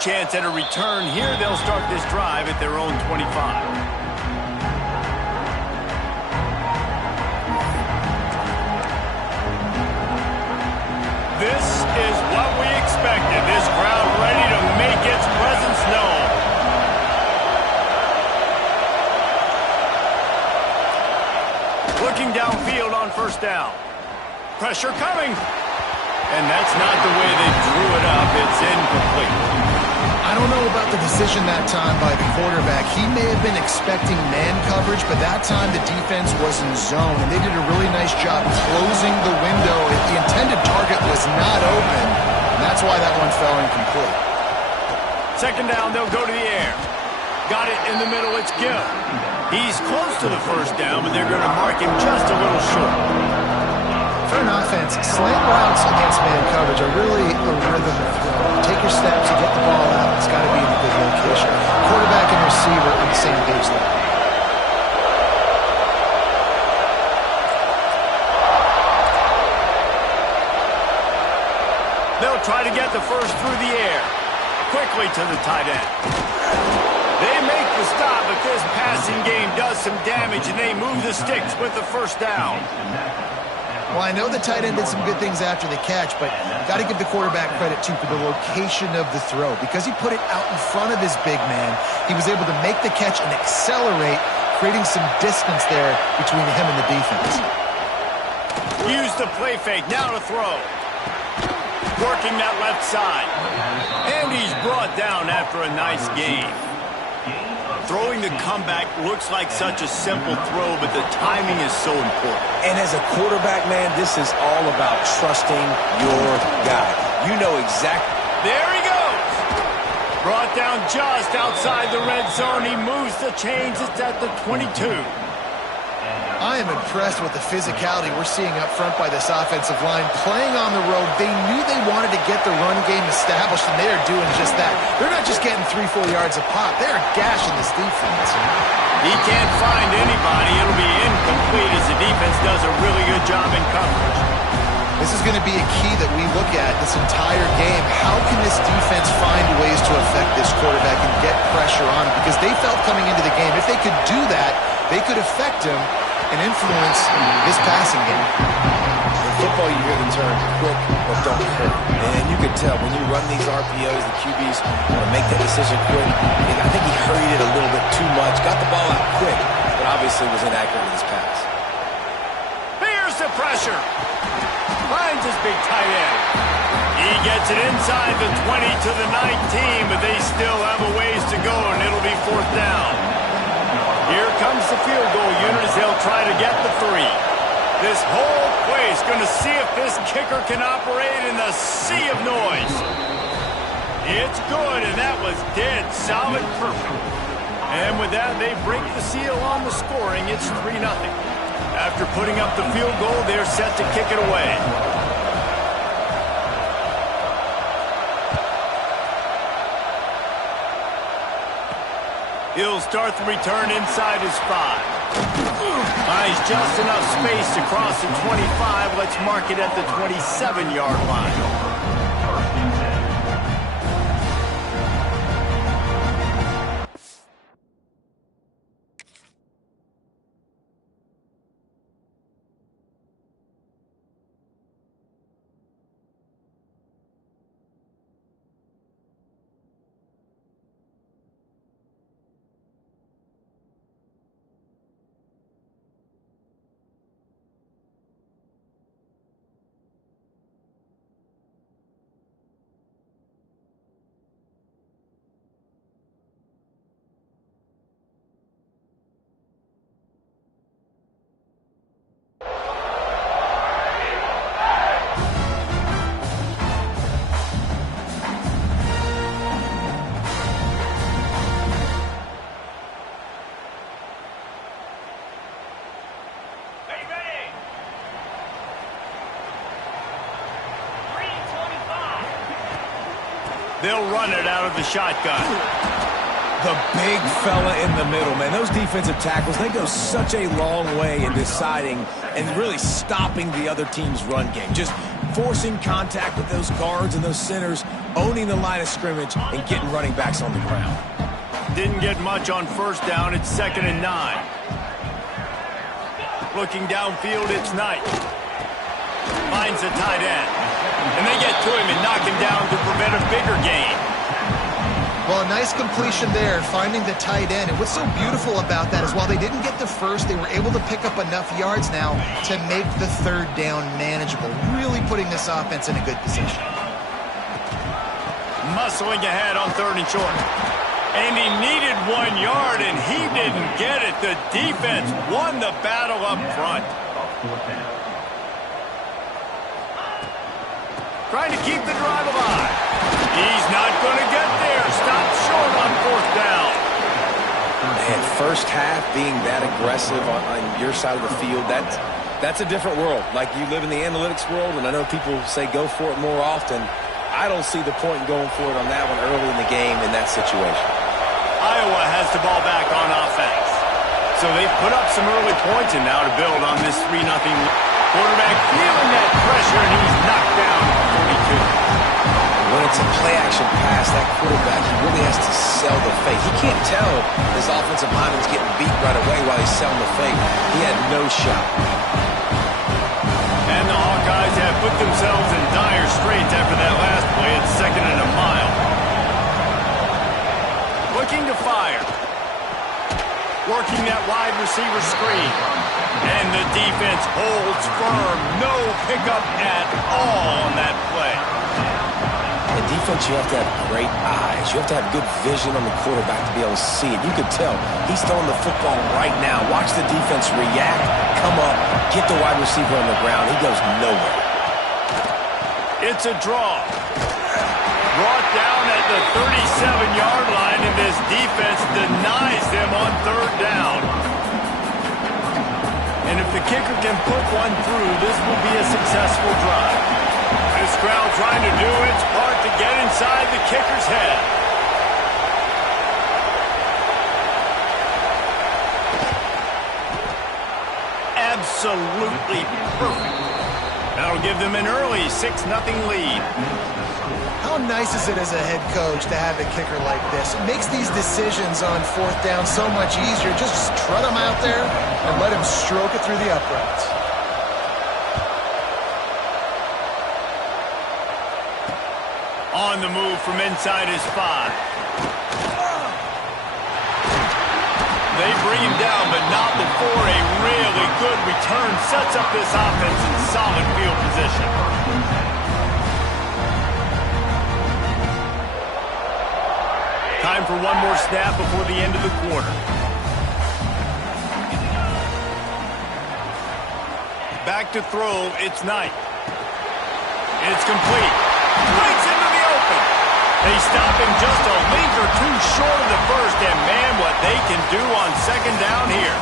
chance at a return here. They'll start this drive at their own 25. This is what we expected. This crowd ready to make its presence known. Looking downfield on first down. Pressure coming. And that's not the way they drew it up. It's incomplete. I don't know about the decision that time by the quarterback. He may have been expecting man coverage, but that time the defense was in zone, and they did a really nice job closing the window. The intended target was not open, and that's why that one fell incomplete. Second down, they'll go to the air. Got it in the middle, it's Gill. He's close to the first down, but they're going to mark him just a little short. For an offense, slant routes against man coverage are really a rhythm of throw. Take your steps, you get the ball out, it's got to be in a good location. Quarterback and receiver on the same page there. They'll try to get the first through the air. Quickly to the tight end. They make the stop, but this passing game does some damage, and they move the sticks with the first down. Well, I know the tight end did some good things after the catch, but got to give the quarterback credit, too, for the location of the throw. Because he put it out in front of his big man, he was able to make the catch and accelerate, creating some distance there between him and the defense. Use the play fake, now to throw. Working that left side. And he's brought down after a nice gain. Throwing the comeback looks like such a simple throw, but the timing is so important. And as a quarterback, man, this is all about trusting your guy. You know exactly. There he goes. Brought down just outside the red zone. He moves the chains. It's at the 22. I am impressed with the physicality we're seeing up front by this offensive line. Playing on the road, they knew they wanted to get the run game established, and they are doing just that. They're not just getting 3-4 yards a pop. They're gashing this defense. He can't find anybody. It'll be incomplete as the defense does a really good job in coverage. This is going to be a key that we look at this entire game. How can this defense find ways to affect this quarterback and get pressure on him? Because they felt coming into the game, if they could do that, they could affect him and influence his passing game. In football, you hear the term quick but don't hurt. And you can tell when you run these RPOs, the QBs want to make that decision quick. And I think he hurried it a little bit too much. Got the ball out quick, but obviously was inaccurate in his pass. Here's the pressure. Finds his big tight end. He gets it inside the 20 to the 19, but they still have a ways to go, and it'll be fourth down. Here comes the field goal unit as they'll try to get the 3. This whole place going to see if this kicker can operate in the sea of noise. It's good, and that was dead solid perfect. And with that, they break the seal on the scoring. It's 3-0. After putting up the field goal, they're set to kick it away. He'll start the return inside his 5. Finds just enough space to cross the 25. Let's mark it at the 27-yard line. They'll run it out of the shotgun. The big fella in the middle, man. Those defensive tackles, they go such a long way in deciding and really stopping the other team's run game. Just forcing contact with those guards and those centers, owning the line of scrimmage, and getting running backs on the ground. Didn't get much on first down. It's 2nd and 9. Looking downfield, it's Knight. Finds the tight end. And they get to him and knock him down to prevent a bigger gain. Well, a nice completion there, finding the tight end. And what's so beautiful about that is while they didn't get the first, they were able to pick up enough yards now to make the 3rd down manageable, really putting this offense in a good position. Muscling ahead on 3rd and short. And he needed 1 yard, and he didn't get it. The defense won the battle up front. Trying to keep the drive alive. He's not going to get there. Stopped short on 4th down. Man, first half being that aggressive on your side of the field, that's a different world. Like, you live in the analytics world, and I know people say go for it more often. I don't see the point in going for it on that one early in the game in that situation. Iowa has the ball back on offense. So they put up some early points, and now to build on this 3-0 quarterback feeling that pressure, and he's knocked down at 42. When it's a play-action pass, that quarterback, he really has to sell the fake. He can't tell his offensive lineman's getting beat right away while he's selling the fake. He had no shot. And the Hawkeyes have put themselves in dire straits after that last play. It's 2nd and a mile. Looking to fire. Working that wide receiver screen. And the defense holds firm. No pickup at all on that play. In defense, you have to have great eyes. You have to have good vision on the quarterback to be able to see it. You could tell he's throwing the football right now. Watch the defense react, come up, get the wide receiver on the ground. He goes nowhere. It's a draw. Brought down at the 37-yard line, and this defense denies them on 3rd down. And if the kicker can put one through, this will be a successful drive. This crowd trying to do its part to get inside the kicker's head. Absolutely perfect. That'll give them an early 6-0 lead. How nice is it as a head coach to have a kicker like this? It makes these decisions on 4th down so much easier. Just trot him out there and let him stroke it through the uprights. On the move from inside his 5. They bring him down, but not before a really good return sets up this offense in solid field position. Time for one more snap before the end of the quarter. Back to throw, it's Knight. It's complete. Breaks into the open. They stop him just a length or two short of the first, and man, what they can do on 2nd down here.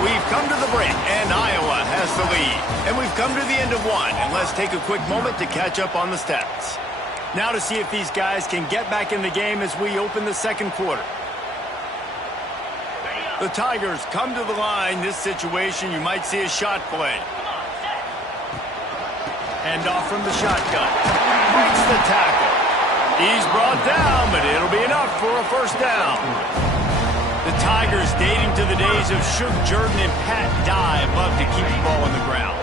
We've come to the break, and Iowa has the lead. And we've come to the end of one, and let's take a quick moment to catch up on the stats. Now to see if these guys can get back in the game as we open the 2nd quarter. The Tigers come to the line. This situation, you might see a shot play. Hand off from the shotgun. Breaks the tackle. He's brought down, but it'll be enough for a 1st down. The Tigers, dating to the days of Shug Jordan and Pat Dye, love to keep the ball on the ground.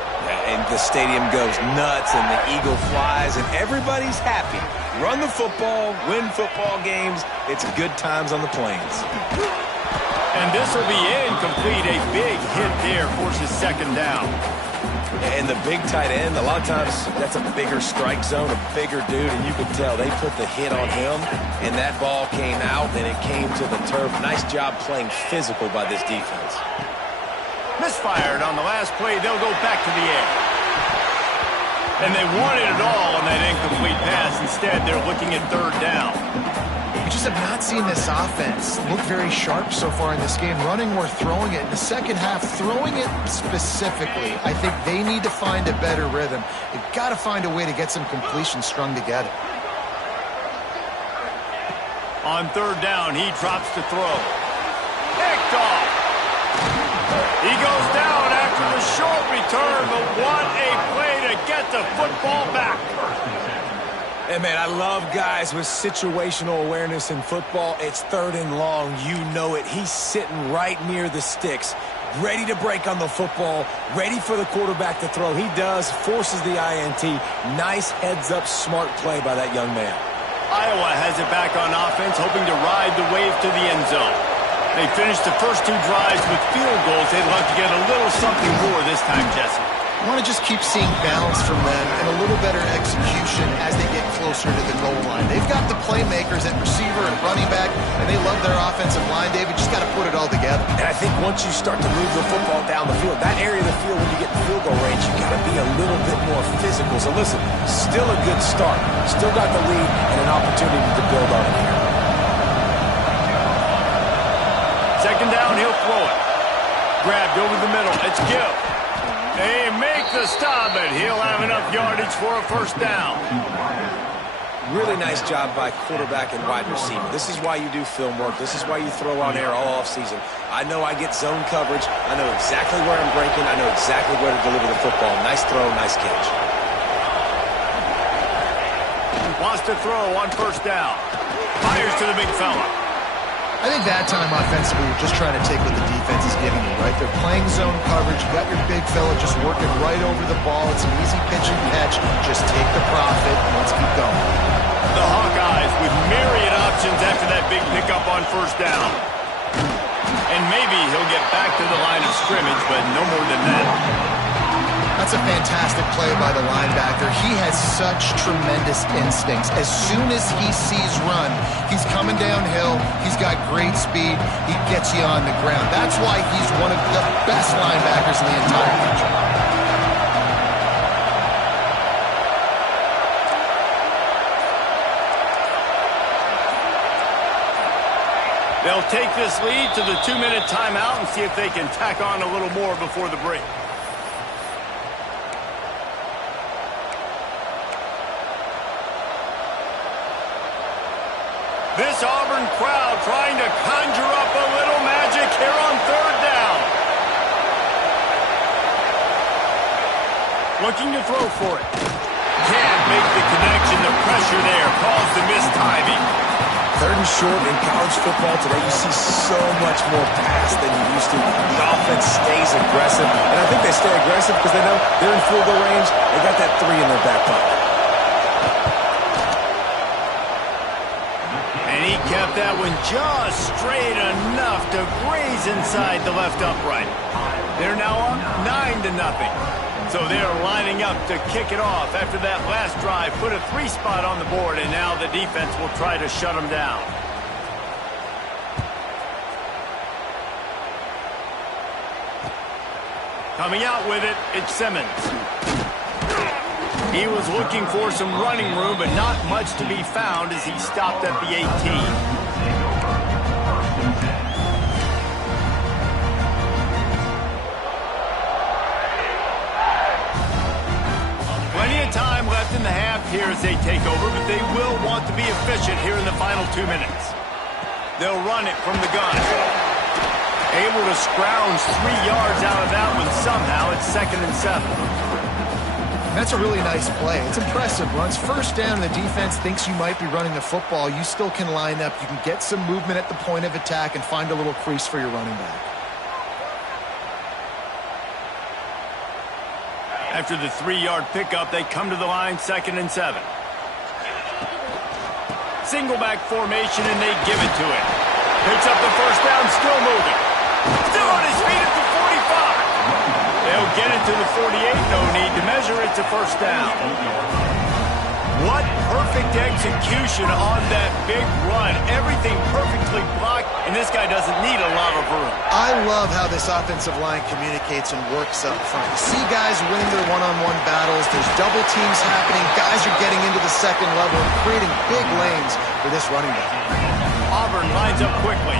And the stadium goes nuts, and the eagle flies, and everybody's happy. Run the football, win football games. It's good times on the plains. And this will be incomplete. A big hit there forces 2nd down. And the big tight end, a lot of times that's a bigger strike zone, a bigger dude, and you could tell they put the hit on him, and that ball came out, and it came to the turf. Nice job playing physical by this defense. Misfired on the last play. They'll go back to the air. And they wanted it all on that incomplete pass. Instead, they're looking at 3rd down. We just have not seen this offense look very sharp so far in this game, running or throwing it. In the 2nd half, throwing it specifically, I think they need to find a better rhythm. They've got to find a way to get some completions strung together. On 3rd down, he drops to throw. Picked off. He goes down after the short return, but what a play to get get the football back. Hey, man, I love guys with situational awareness in football. It's 3rd and long. You know it. He's sitting right near the sticks, ready to break on the football, ready for the quarterback to throw. He does, forces the INT. Nice heads-up, smart play by that young man. Iowa has it back on offense, hoping to ride the wave to the end zone. They finished the first 2 drives with field goals. They'd love to get a little something more this time, Jesse. I want to just keep seeing balance from them and a little better execution as they get closer to the goal line. They've got the playmakers at receiver and running back, and they love their offensive line, David. Just got to put it all together. And I think once you start to move the football down the field, that area of the field when you get in field goal range, you got to be a little bit more physical. So listen, still a good start. Still got the lead and an opportunity to build on it here. 2nd down, he'll throw it. Grabbed over the middle. It's Gill. They make the stop, and he'll have enough yardage for a 1st down. Really nice job by quarterback and wide receiver. This is why you do film work. This is why you throw on air all offseason. I know I get zone coverage. I know exactly where I'm breaking. I know exactly where to deliver the football. Nice throw, nice catch. Wants to throw on 1st down. Fires to the big fella. I think that time offensively, you're just trying to take what the defense is giving you, right? They're playing zone coverage. You got your big fella just working right over the ball. It's an easy pitch and catch. Just take the profit and let's keep going. The Hawkeyes with myriad options after that big pickup on 1st down. And maybe he'll get back to the line of scrimmage, but no more than that. That's a fantastic play by the linebacker. He has such tremendous instincts. As soon as he sees run, he's coming downhill. He's got great speed. He gets you on the ground. That's why he's one of the best linebackers in the entire country. They'll take this lead to the 2-minute timeout and see if they can tack on a little more before the break. This Auburn crowd trying to conjure up a little magic here on 3rd down. Looking to throw for it. Can't make the connection. The pressure there caused the missed timing. 3rd and short in college football today, you see so much more pass than you used to. The offense stays aggressive, and I think they stay aggressive because they know they're in field goal range. They got that 3 in their back pocket. He kept that one just straight enough to graze inside the left upright. They're now up 9-0. So they're lining up to kick it off after that last drive. Put a 3 spot on the board, and now the defense will try to shut them down. Coming out with it, it's Simmons. He was looking for some running room, but not much to be found as he stopped at the 18. Plenty of time left in the half here as they take over, but they will want to be efficient here in the final 2 minutes. They'll run it from the gun. Able to scrounge 3 yards out of that one somehow. It's 2nd and 7. That's a really nice play. It's impressive. Once 1st down, the defense thinks you might be running the football. You still can line up. You can get some movement at the point of attack and find a little crease for your running back. After the 3-yard pickup, they come to the line, 2nd and 7. Single back formation, and they give it to him. Picks up the 1st down, still moving. Still on his feet at the 45. They'll get it to the 48. No need to measure it to 1st down. What perfect execution on that big run. Everything perfectly blocked, and this guy doesn't need a lot of room. I love how this offensive line communicates and works up front. You see guys winning their one-on-one battles. There's double teams happening. Guys are getting into the 2nd level and creating big lanes for this running back. Auburn lines up quickly.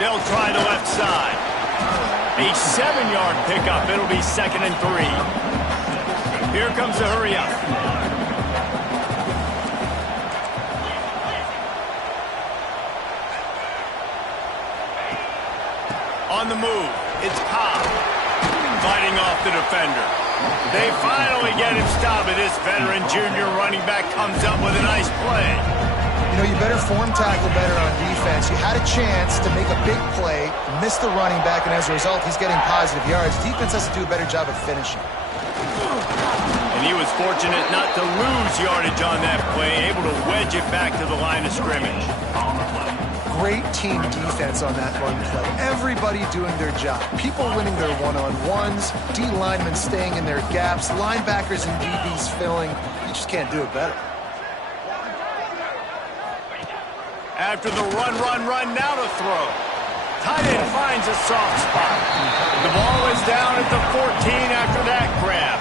They'll try the left side. A 7-yard pickup. It'll be 2nd and 3. Here comes the hurry up. On the move, it's Cobb. Fighting off the defender. They finally get him stopped, and this veteran junior running back comes up with a nice play. You know, you better form tackle better on defense. You had a chance to make a big play, missed the running back, and as a result, he's getting positive yards. Defense has to do a better job of finishing. And he was fortunate not to lose yardage on that play, able to wedge it back to the line of scrimmage. Great team defense on that run play. Everybody doing their job. People winning their one-on-ones, D linemen staying in their gaps, linebackers and DBs filling. You just can't do it better. After the run, now to throw. Tight end finds a soft spot. The ball is down at the 14 after that grab.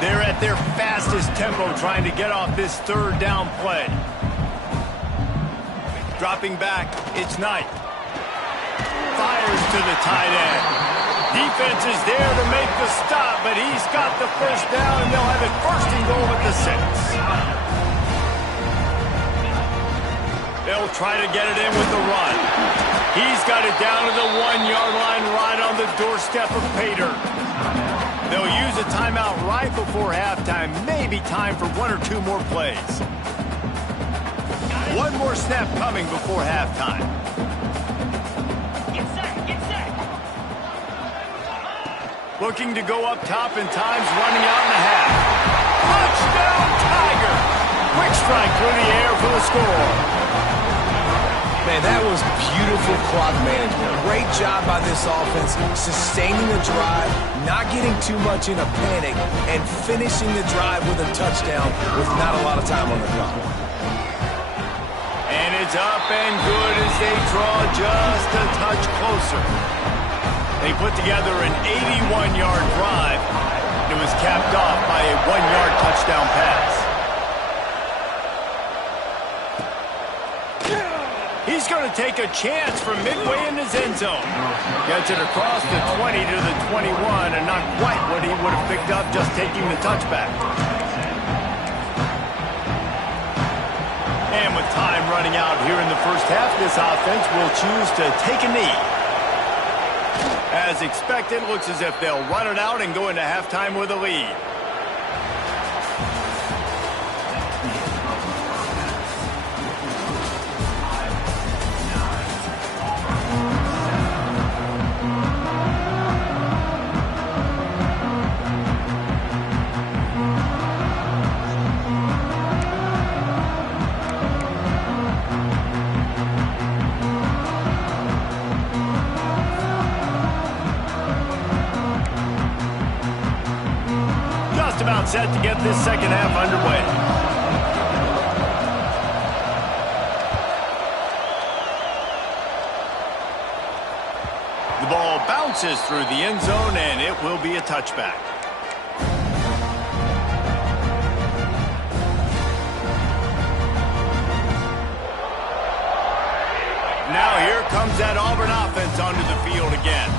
They're at their fastest tempo trying to get off this third down play. Dropping back, it's Knight. Fires to the tight end. Defense is there to make the stop, but he's got the first down, and they'll have it first and goal at the 6. They'll try to get it in with the run. He's got it down to the 1-yard line right on the doorstep of Pater. They'll use a timeout right before halftime. Maybe time for 1 or 2 more plays. One more snap coming before halftime. Get set. Looking to go up top, and time's running out in the half. Touchdown, Tiger! Quick strike through the air for the score. Man, that was beautiful clock management. Great job by this offense, sustaining the drive, not getting too much in a panic, and finishing the drive with a touchdown with not a lot of time on the clock. And it's up and good as they draw just a touch closer. They put together an 81-yard drive. It was capped off by a 1-yard touchdown pass. He's going to take a chance from midway in his end zone. Gets it across the 20 to the 21, and not quite what he would have picked up just taking the touchback. And with time running out here in the first half, this offense will choose to take a knee. As expected, looks as if they'll run it out and go into halftime with a lead. About set to get this second half underway. The ball bounces through the end zone, and it will be a touchback. Now here comes that Auburn offense onto the field again.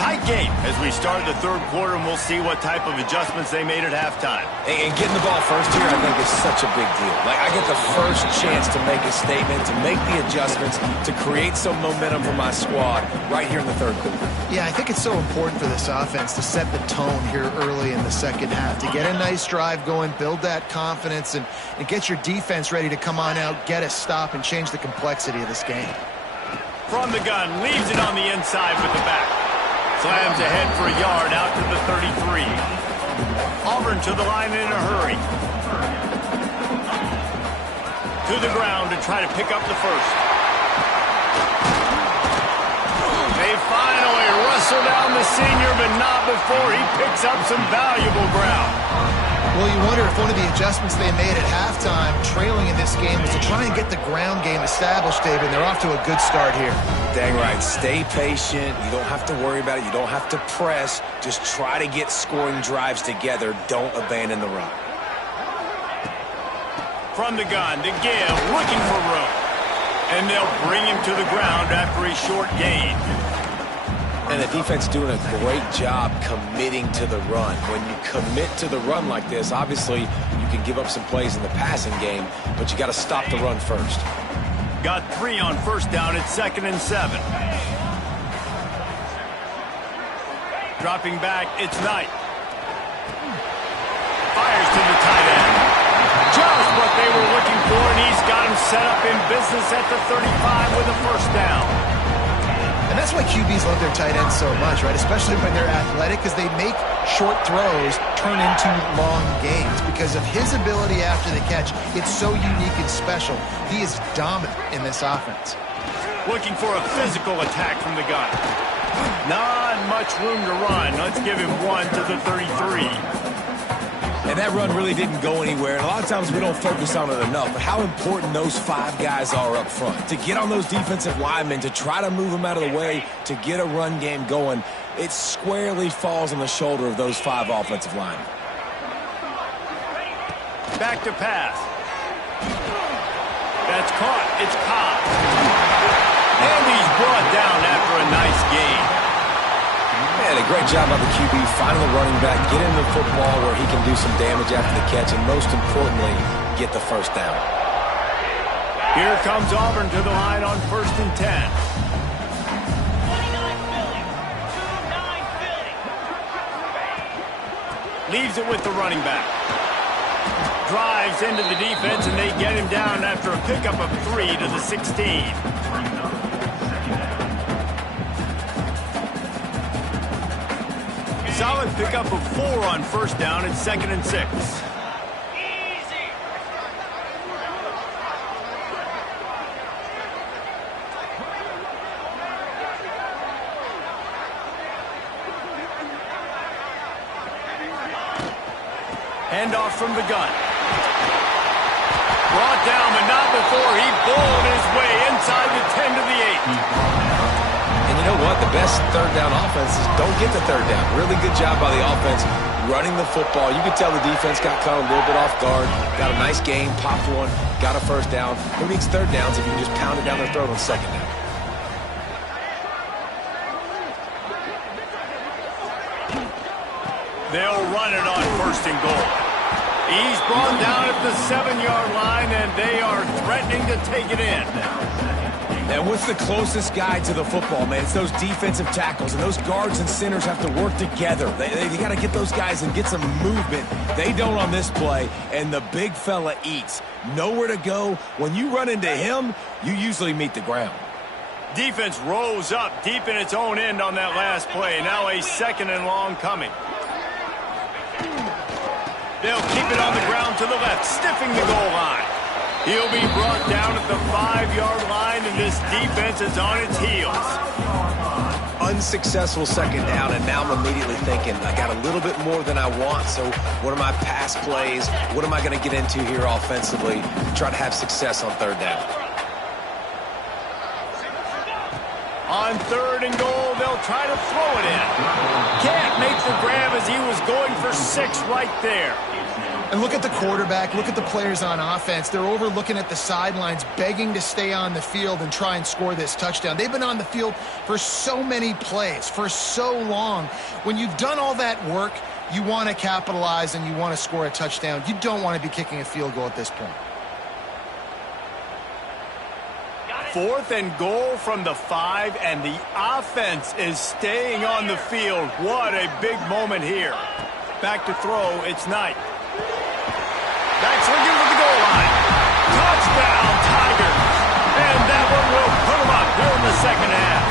Tight game as we start the third quarter, and we'll see what type of adjustments they made at halftime. And getting the ball first here, I think, is such a big deal. Like, I get the first chance to make a statement, to make the adjustments, to create some momentum for my squad right here in the third quarter. Yeah, I think it's so important for this offense to set the tone here early in the second half, to get a nice drive going, build that confidence, and get your defense ready to come on out, get a stop, and change the complexity of this game. From the gun, leaves it on the inside with the back. Slams ahead for a yard out to the 33. Auburn to the line in a hurry. To the ground to try to pick up the first. They finally wrestle down the senior, but not before he picks up some valuable ground. Well, you wonder if one of the adjustments they made at halftime, trailing in this game, was to try and get the ground game established, David, and they're off to a good start here. Dang right. Stay patient. You don't have to worry about it. You don't have to press. Just try to get scoring drives together. Don't abandon the run. From the gun to give, looking for room. And they'll bring him to the ground after a short gain. And the defense doing a great job committing to the run. When you commit to the run like this, obviously you can give up some plays in the passing game, but you got to stop the run first. Got 3 on first down at 2nd and 7. Dropping back, it's Knight. Fires to the tight end. Just what they were looking for, and he's got him set up in business at the 35 with a first down. And that's why QBs love their tight ends so much, right? Especially when they're athletic, because they make short throws turn into long gains. Because of his ability after the catch, it's so unique and special. He is dominant in this offense. Looking for a physical attack from the gun. Not much room to run. Let's give him one to the 33. And that run really didn't go anywhere. And a lot of times we don't focus on it enough. But how important those 5 guys are up front. To get on those defensive linemen, to try to move them out of the way, to get a run game going, it squarely falls on the shoulder of those 5 offensive linemen. Back to pass. That's caught. It's Cobb. And he's brought down after a nice gain. Man, a great job by the QB finding the running back, get him the football where he can do some damage after the catch, and most importantly, get the first down. Here comes Auburn to the line on 1st and 10. 29 Philly. 2-9 Philly. Leaves it with the running back. Drives into the defense, and they get him down after a pickup of 3 to the 16. Solid pickup of 4 on first down and 2nd and 6. Easy. Handoff from the gun. Brought down, but not before he bowled his way inside the 10 to the 8. And you know what? The best third down offenses don't get the third down. Really good job by the offense running the football. You could tell the defense got caught a little bit off guard. Got a nice game, popped one, got a first down. Who needs third downs if you can just pound it down their throat on second down? They'll run it on 1st and goal. He's brought down at the 7-yard line, and they are threatening to take it in. And what's the closest guy to the football, man? It's those defensive tackles, and those guards and centers have to work together. They got to get those guys and get some movement. They don't on this play, and the big fella eats. Nowhere to go. When you run into him, you usually meet the ground. Defense rose up deep in its own end on that last play. Now a 2nd and long coming. They'll keep it on the ground to the left, stiffing the goal line. He'll be brought down at the 5-yard line, and this defense is on its heels. Unsuccessful 2nd down, and now I'm immediately thinking, I got a little bit more than I want, so what are my pass plays? What am I going to get into here offensively to try to have success on 3rd down? On 3rd and goal, they'll try to throw it in. Can't make the grab as he was going for 6 right there. And look at the quarterback, look at the players on offense. They're over looking at the sidelines, begging to stay on the field and try and score this touchdown. They've been on the field for so many plays, for so long. When you've done all that work, you want to capitalize and you want to score a touchdown. You don't want to be kicking a field goal at this point. 4th and goal from the 5, and the offense is staying on the field. What a big moment here. Back to throw, it's Knight. Back swinging with the goal line. Touchdown, Tigers. And that one will put them up here in the 2nd half.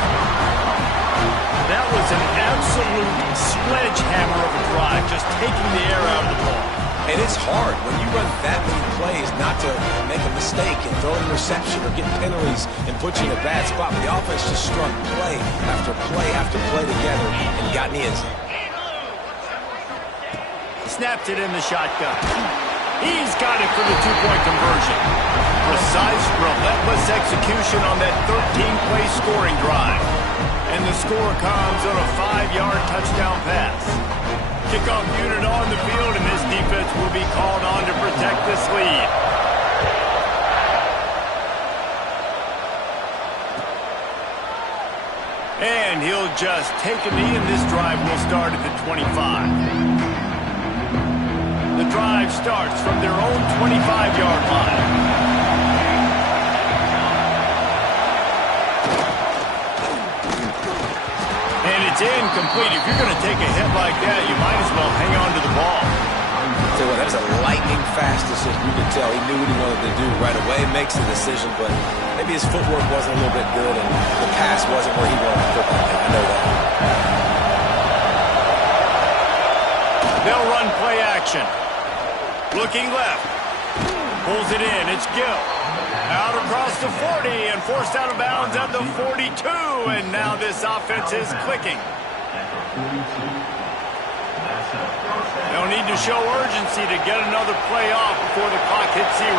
That was an absolute sledgehammer of a drive, just taking the air out of the ball. And it's hard when you run that many plays not to make a mistake and throw an interception or get penalties and put you in a bad spot. But the offense just strung play after play after play together and got in the end zone. Snapped it in the shotgun. He's got it for the 2-point conversion. Precise, relentless execution on that 13-play scoring drive. And the score comes on a 5-yard touchdown pass. Kickoff unit on the field, and this defense will be called on to protect this lead. And he'll just take a knee, and this drive will start at the 25. The drive starts from their own 25-yard line. And it's It's incomplete. If you're going to take a hit like that, you might as well hang on to the ball. So that was a lightning-fast decision. You could tell he knew what he wanted to do right away. Makes the decision, but maybe his footwork wasn't a little bit good, and the pass wasn't where he wanted to put that thing. I know that. They'll run play action. Looking left. Pulls it in. It's Gill. Out across the 40 and forced out of bounds at the 42. And now this offense is clicking. They'll need to show urgency to get another play off before the clock hits 0.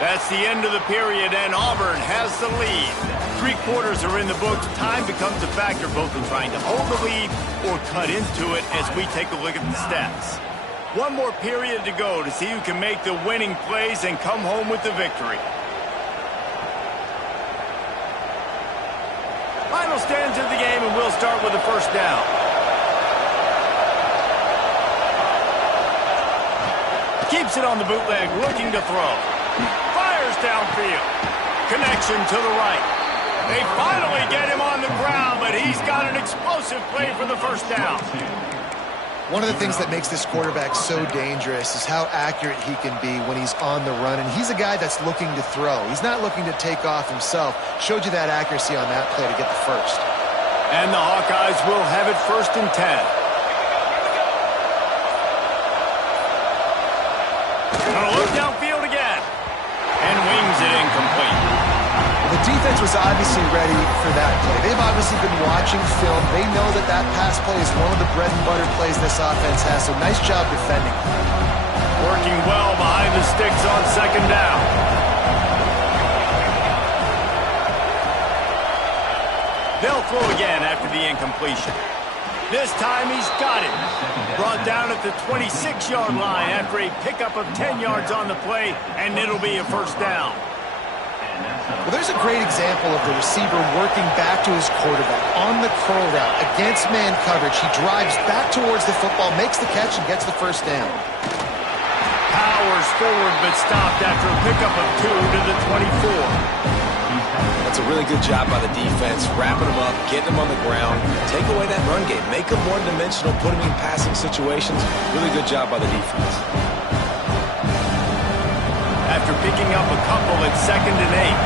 That's the end of the period, and Auburn has the lead. 3 quarters are in the books. Time becomes a factor both in trying to hold the lead or cut into it as we take a look at the stats. One more period to go to see who can make the winning plays and come home with the victory. Final stands of the game, and we'll start with a first down. Keeps it on the bootleg, looking to throw. Fires downfield. Connection to the right. They finally get him on the ground, but he's got an explosive play for the first down. One of the things that makes this quarterback so dangerous is how accurate he can be when he's on the run. And he's a guy that's looking to throw. He's not looking to take off himself. Showed you that accuracy on that play to get the first. And the Hawkeyes will have it 1st and 10. Gonna look downfield again. And wings it incomplete. The defense was obviously ready for that play. They've obviously been watching film. They know that that pass play is one of the bread and butter plays this offense has, so nice job defending. Working well behind the sticks on 2nd down. They'll throw again after the incompletion. This time he's got it. Brought down at the 26-yard line after a pickup of 10 yards on the play, and it'll be a first down. Well, there's a great example of the receiver working back to his quarterback on the curl route against man coverage. He drives back towards the football, makes the catch, and gets the first down. Powers forward, but stopped after a pickup of 2 to the 24. That's a really good job by the defense, wrapping them up, getting them on the ground, take away that run game, make them more dimensional, put them in passing situations. Really good job by the defense. After picking up a couple at 2nd and 8.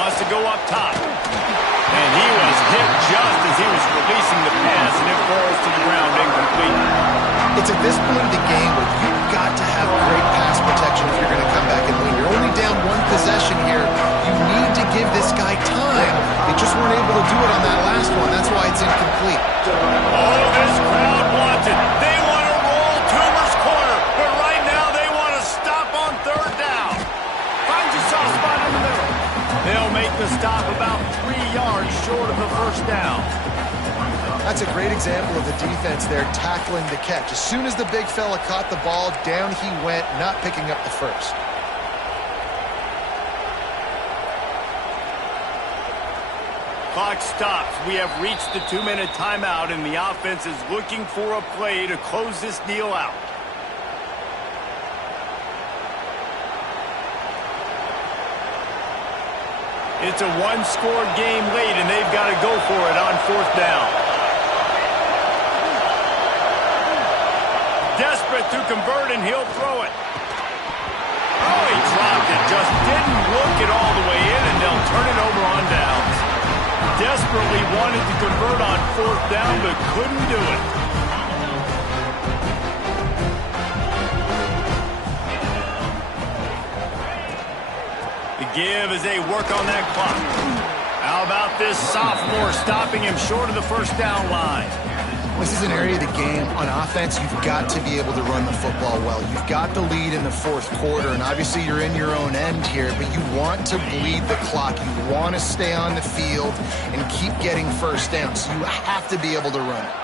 Wants to go up top. And he was hit just as he was releasing the pass, and it falls to the ground incomplete. It's at this point in the game where you've got to have great pass protection if you're going to come back and win. You're only down 1 possession here. You need to give this guy time. They just weren't able to do it on that last one. That's why it's incomplete. Oh, this crowd wants it. They want to roll Toomer's corner, but right now they want to stop on 3rd down. Finds a soft spot in the middle. They'll make the stop about 3 yards short of the first down. That's a great example of the defense there tackling the catch. As soon as the big fella caught the ball, down he went, not picking up the first. Clock stops. We have reached the 2-minute timeout, and the offense is looking for a play to close this deal out. It's a 1-score game late, and they've got to go for it on 4th down. Desperate to convert, and he'll throw it. Oh, he dropped it. Just didn't look it all the way in, and they'll turn it over on downs. Desperately wanted to convert on 4th down, but couldn't do it. The give as they work on that clock. How about this sophomore stopping him short of the first down line? This is an area of the game on offense you've got to be able to run the football well. You've got the lead in the 4th quarter, and obviously you're in your own end here, but you want to bleed the clock. You want to stay on the field and keep getting first down, so you have to be able to run it.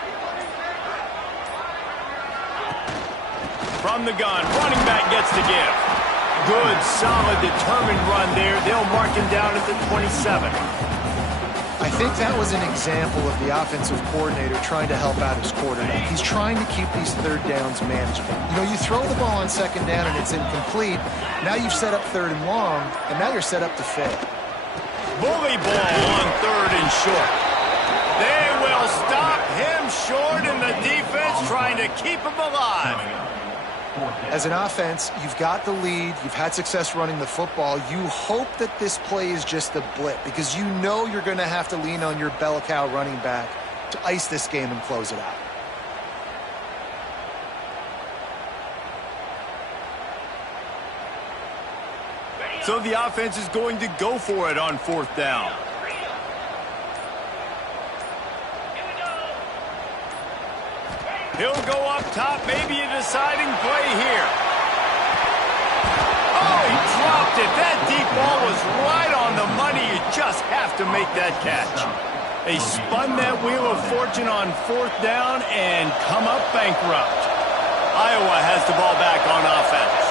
From the gun, running back gets the give. Good, solid, determined run there. They'll mark him down at the 27. I I think that was an example of the offensive coordinator trying to help out his quarterback. He's trying to keep these third downs manageable. You know, you throw the ball on second down and it's incomplete. Now you've set up third and long, and now you're set up to fail. Bully ball on third and short. They will stop him short, and the defense trying to keep him alive. As an offense, you've got the lead. You've had success running the football. You hope that this play is just a blip because you know you're going to have to lean on your bell cow running back to ice this game and close it out. So the offense is going to go for it on fourth down. He'll go up top, maybe a deciding play here. Oh, he dropped it. That deep ball was right on the money. You just have to make that catch. They spun that wheel of fortune on fourth down and come up bankrupt. Iowa has the ball back on offense.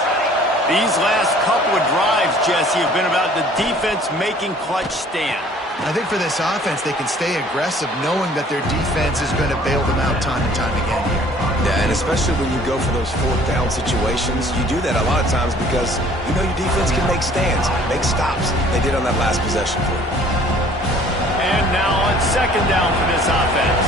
These last couple of drives, Jesse, have been about the defense making clutch stand. I think for this offense, they can stay aggressive knowing that their defense is going to bail them out time and time again here. Yeah, and especially when you go for those fourth down situations, you do that a lot of times because you know your defense can make stands, make stops. They did on that last possession for you. And now on second down for this offense.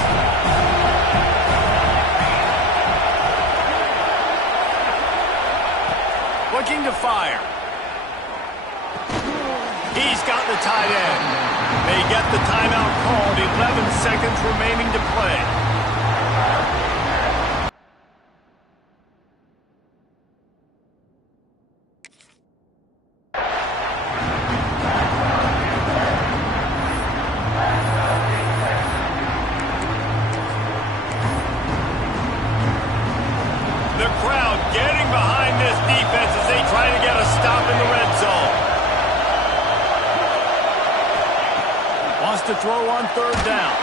Looking to fire. He's got the tight end. They get the timeout called. 11 seconds remaining to play. The crowd getting behind this defense as they try to get a stop in the red zone. Wants to throw on third down.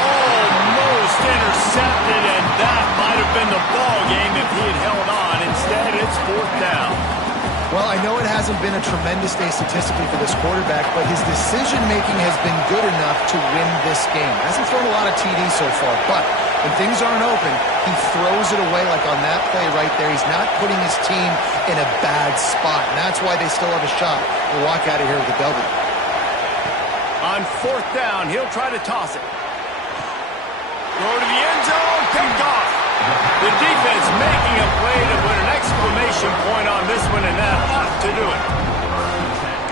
Almost intercepted, and that might have been the ball game if he had held on. Instead, it's fourth down. Well, I know it hasn't been a tremendous day statistically for this quarterback, but his decision-making has been good enough to win this game. Hasn't thrown a lot of TDs so far, but when things aren't open, he throws it away like on that play right there. He's not putting his team in a bad spot, and that's why they still have a shot to walk out of here with a W. On fourth down, he'll try to toss it. Throw to the end zone, picked off. The defense making a play to put an exclamation point on this one, and that ought to do it.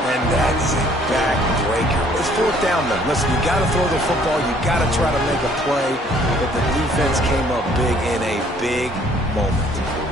And that is a backbreaker. It's fourth down, though. Listen, you got to throw the football. You got to try to make a play, but the defense came up big in a big moment.